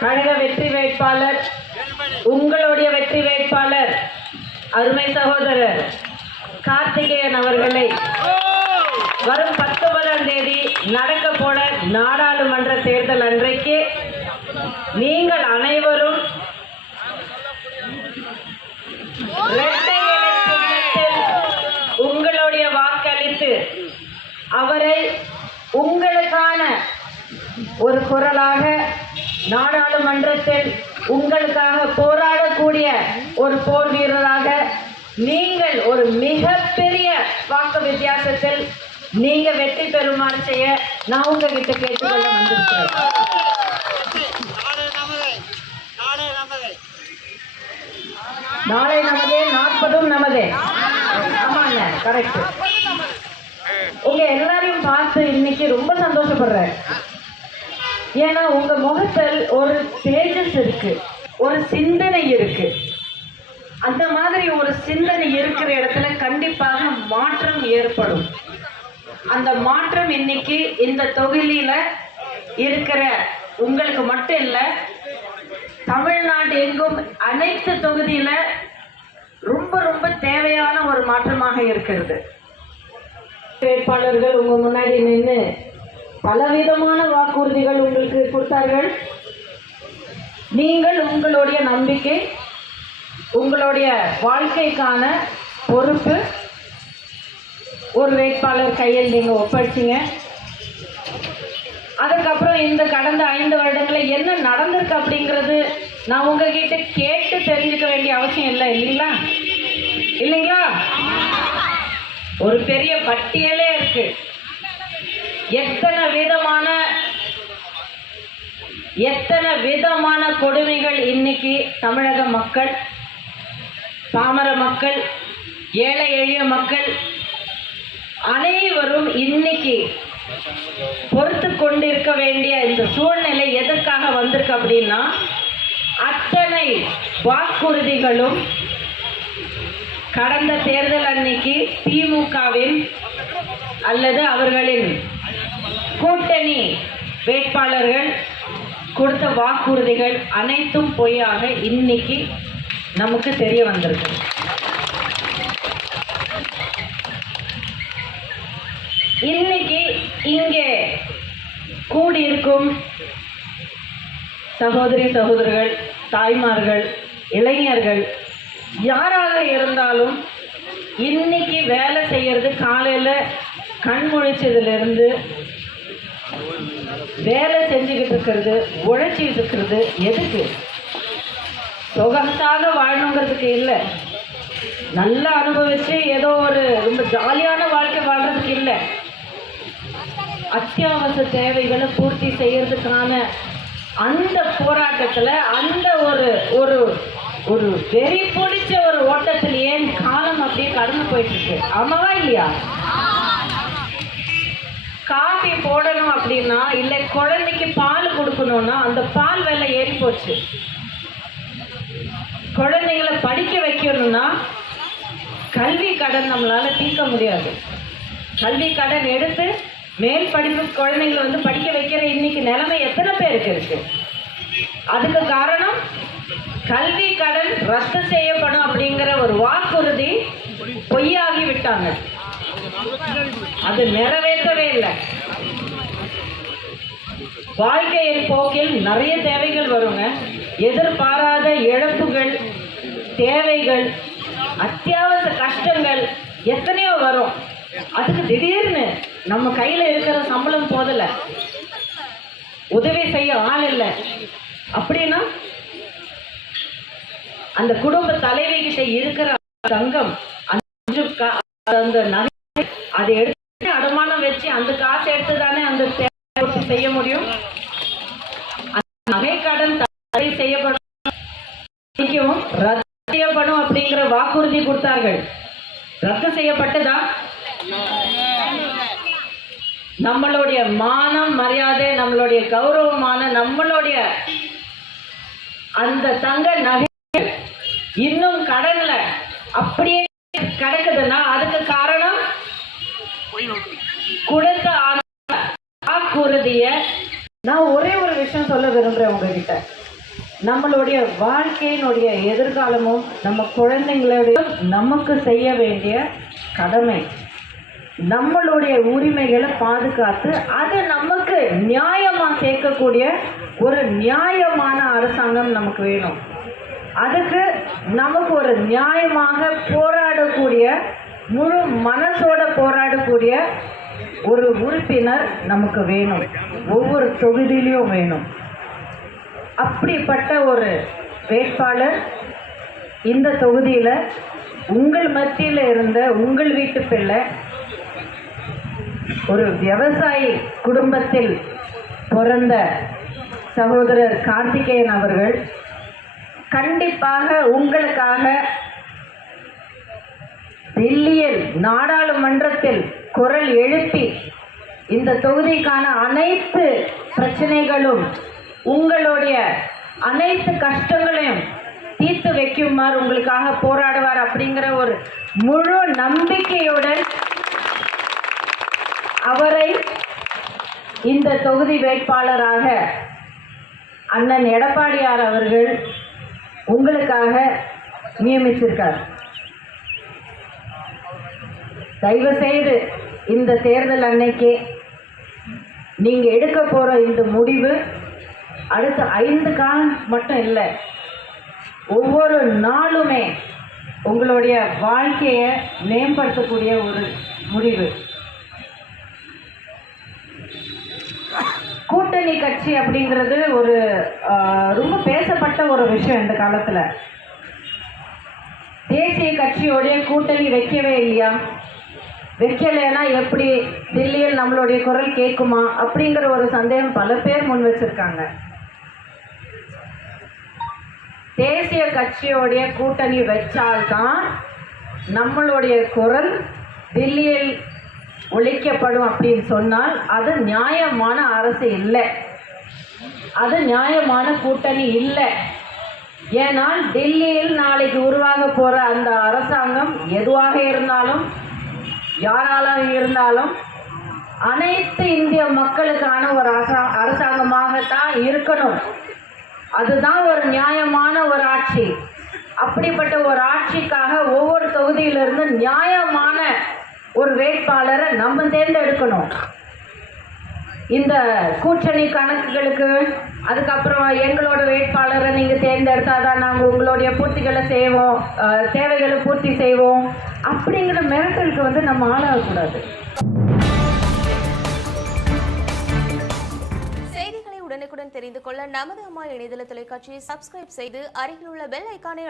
கழக வெற்றி வேட்பாளர் உங்களுடைய வெற்றி வேட்பாளர் அருமை சகோதரர் கார்த்திகேயன் அவர்களை வரும் பத்தொன்பதாம் தேதி நடக்க போன நாடாளுமன்ற தேர்தல் அன்றைக்கு நீங்கள் அனைவரும் உங்களுடைய வாக்களித்து அவரை உங்களுக்கான ஒரு குரலாக நாடாளுமன்றத்தில் உங்களுக்காக போராடக்கூடிய ஒரு போர் வீரராக நீங்கள் ஒரு மிகப்பெரிய வாக்கு வித்தியாசத்தில் நீங்க வெற்றி பெறுமாறு செய்ய நான் உங்ககிட்ட கேட்டுக்கொள்ள வந்திருக்கிறேன். நாளை நமதே நாற்பதும் நமதே. ஆமாங்க கரெக்ட் உங்க எல்லாரையும் பார்த்து இன்னைக்கு ரொம்ப சந்தோஷப்படுறேன். ஏன்னா உங்க முகத்தில் ஒரு தேஜஸ் இருக்கு ஒரு சிந்தனை இருக்கு. அந்த மாதிரி ஒரு சிந்தனை இருக்கிற இடத்துல கண்டிப்பாக மாற்றம் ஏற்படும். அந்த மாற்றம் இன்னைக்கு இந்த தொகுதியில இருக்கிற உங்களுக்கு மட்டும் இல்லை தமிழ்நாடு எங்கும் அனைத்து தொகுதியில ரொம்ப ரொம்ப தேவையான ஒரு மாற்றமாக இருக்கிறது. வேட்பாளர்கள் உங்க முன்னாடி நின்று பலவிதமான வாக்குறுதிகள் உங்களுக்கு கொடுத்தார்கள். நீங்கள் உங்களுடைய நம்பிக்கை உங்களுடைய வாழ்க்கைக்கான பொறுப்பு ஒரு வேட்பாளர் கையில் நீங்கள் ஒப்படைச்சிங்க. அதுக்கப்புறம் இந்த கடந்த ஐந்து வருடங்களில் என்ன நடந்திருக்கு அப்படிங்கிறது நான் உங்ககிட்ட கேட்டு தெரிஞ்சுக்க வேண்டிய அவசியம் இல்லை இல்லைங்களா? இல்லைங்களா? ஒரு பெரிய பட்டியலே இருக்குது எத்தனை விதமான எத்தனை விதமான கொடுமைகள் இன்னைக்கு தமிழக மக்கள் பாமர மக்கள் ஏழை எளிய மக்கள் அனைவரும் இன்னைக்கு பொறுத்து கொண்டிருக்க வேண்டிய இந்த சூழ்நிலை எதற்காக வந்திருக்கு அப்படின்னா அத்தனை வாக்குறுதிகளும் கடந்த தேர்தல் அன்னைக்கு திமுகவின் அல்லது அவர்களின் கூட்டணி வேட்பாளர்கள் கொடுத்த வாக்குறுதிகள் அனைத்தும் பொய்யாக இன்னைக்கு நமக்கு தெரிய வந்திருக்கு. இன்னைக்கு இங்கே கூடியிருக்கும் சகோதரி சகோதரர்கள் தாய்மார்கள் இளைஞர்கள் யாராக இருந்தாலும் இன்னைக்கு வேலை செய்யறது காலையில் கண் முழிச்சதுலேருந்து வேலை செஞ்சுக்கிட்டு இருக்கிறது உழைச்சிக்கிட்டு இருக்கிறது எதுக்கு? சுகத்தாக வாழணுங்கிறதுக்கு இல்லை. நல்லா அனுபவிச்சு ஏதோ ஒரு ரொம்ப ஜாலியான வாழ்க்கை வாழ்றதுக்கு இல்லை. அத்தியாவசிய தேவைகளை பூர்த்தி செய்யறதுக்கான அந்த போராட்டத்தில் அந்த ஒரு ஒரு ஒரு வெறி பிடிச்ச ஒரு ஓட்டத்தில் ஏன் காலம் அப்படியே கடந்து போயிட்டு இருக்கு. ஆமாவா இல்லையா? காஃபி போடணும் அப்படின்னா இல்லை குழந்தைக்கு பால் கொடுக்கணும்னா அந்த பால் விலை ஏறி போச்சு. குழந்தைங்களை படிக்க வைக்கணும்னா கல்வி கடன் நம்மளால தீர்க்க முடியாது. கல்வி கடன் எடுத்து மேல் படிப்பு குழந்தைங்களை வந்து படிக்க வைக்கிற இன்னைக்கு நிலைமை எத்தனை பேருக்கு இருக்கு? அதுக்கு காரணம் கல்வி கடன் ரத்து செய்யப்படும் அப்படிங்கிற ஒரு வாக்குறுதி பொய்யாகி விட்டாங்க. அது நிறைவேற்றவே இல்லை. வாழ்க்கையின் போக்கில் நிறைய தேவைகள் வருங்க. எதிர்பாராத இழப்புகள் தேவைகள் அத்தியாவசிய கஷ்டங்கள் எத்தனையோ வரும். அதுக்கு திடீர்னு நம்ம கையில் இருக்கிற சம்பளம் போதலை. உதவி செய்ய ஆள் இல்லை. அப்படின்னா அந்த குடும்ப தலைவி கிட்ட இருக்கிற தங்கம் அந்த நகை அதை எடுத்து அடமானம் வச்சு அந்த காசை எடுத்து தானே அந்த தேவை செய்ய முடியும். தடை செய்யப்படும். ரத்து செய்யப்படும் அப்படிங்கிற வாக்குறுதி கொடுத்தார்கள். ரத்து செய்யப்பட்டதா? நம்மளுடைய மானம் மரியாதை நம்மளுடைய கௌரவமான நம்மளுடைய அந்த தங்க நகை இன்னும் கடன்ல அப்படியே கிடக்குதுன்னா அதுக்கு காரணம் கொடுத்த வாக்குறுதிய நான் ஒரே ஒரு விஷயம் சொல்ல விரும்புகிறேன் உங்ககிட்ட. நம்மளுடைய வாழ்க்கையினுடைய எதிர்காலமும் நம்ம குழந்தைங்களுடைய நமக்கு செய்ய வேண்டிய கடமை. நம்மளுடைய உரிமைகளை பாதுகாத்து அது நமக்கு நியாயமாக சேர்க்கக்கூடிய ஒரு நியாயமான அரசாங்கம் நமக்கு வேணும். அதுக்கு நமக்கு ஒரு நியாயமாக போராடக்கூடிய முழு மனசோட போராடக்கூடிய ஒரு உறுப்பினர் நமக்கு வேணும். ஒவ்வொரு தொகுதியிலையும் வேணும். அப்படிப்பட்ட ஒரு வேட்பாளர் இந்த தொகுதியில் உங்கள் மத்தியில் இருந்த உங்கள் வீட்டு பிள்ளை ஒரு விவசாயி குடும்பத்தில் பிறந்த சகோதரர் கார்த்திகேயன் அவர்கள் கண்டிப்பாக உங்களுக்காக டெல்லியில் நாடாளுமன்றத்தில் குரல் எழுப்பி இந்த தொகுதிக்கான அனைத்து பிரச்சனைகளும் உங்களுடைய அனைத்து கஷ்டங்களையும் தீர்த்து வைக்குமாறு உங்களுக்காக போராடுவார் அப்படிங்கிற ஒரு முழு நம்பிக்கையுடன் அவரை இந்த தொகுதி வேட்பாளராக அண்ணன் எடப்பாடியார் அவர்கள் உங்களுக்காக நியமிச்சிருக்கார். தயவு செய்து இந்த தேர்தல் அன்னைக்கு நீங்க எடுக்க போற இந்த முடிவு அடுத்த ஐந்து காலம் மட்டும் இல்லை ஒவ்வொரு நாளுமே உங்களுடைய வாழ்க்கையை மேம்படுத்தக்கூடிய ஒரு முடிவு. கூட்டணி கட்சி அப்படிங்கிறது ஒரு ரொம்ப பேசப்பட்ட ஒரு விஷயம் இந்த காலத்தில். தேசிய கட்சியோடைய கூட்டணி வைக்கவே இல்லையா? வைக்கலைன்னா எப்படி டெல்லியில் நம்மளுடைய குரல் கேட்குமா அப்படிங்கிற ஒரு சந்தேகம் பல பேர் முன் வச்சிருக்காங்க. தேசிய கட்சியோடைய கூட்டணி வச்சால்தான் நம்மளுடைய குரல் டெல்லியில் ஒழிக்கப்படும் அப்படின்னு சொன்னால் அது நியாயமான அரசு இல்லை. அது நியாயமான கூட்டணி இல்லை. ஏன்னால் டெல்லியில் நாளைக்கு உருவாக போகிற அந்த அரசாங்கம் எதுவாக இருந்தாலும் யாராலாக இருந்தாலும் அனைத்து இந்திய மக்களுக்கான ஒரு அரசா அரசாங்கமாகத்தான் இருக்கணும். அதுதான் ஒரு நியாயமான ஒரு ஆட்சி. அப்படிப்பட்ட ஒரு ஆட்சிக்காக ஒவ்வொரு தொகுதியிலிருந்து நியாயமான ஒரு வேட்பாளரை நம்ம தேர்ந்தெடுக்கணும். இந்த கூட்டணி கணக்குகளுக்கு அதுக்கப்புறம் எங்களோட வேட்பாளரை நீங்கள் தேர்ந்தெடுத்தாதான் நாங்கள் உங்களுடைய பூர்த்திகளை செய்வோம் தேவைகளை பூர்த்தி செய்வோம். அப்படிங்கிற மிரட்டலுக்கு வந்து நம்ம ஆளாகக்கூடாது. செய்திகளை உடனுக்குடன் தெரிந்து கொள்ள நமது அம்மா இணையதள தொலைக்காட்சியை சப்ஸ்கிரைப் செய்து அருகில் உள்ள பெல் ஐக்கானை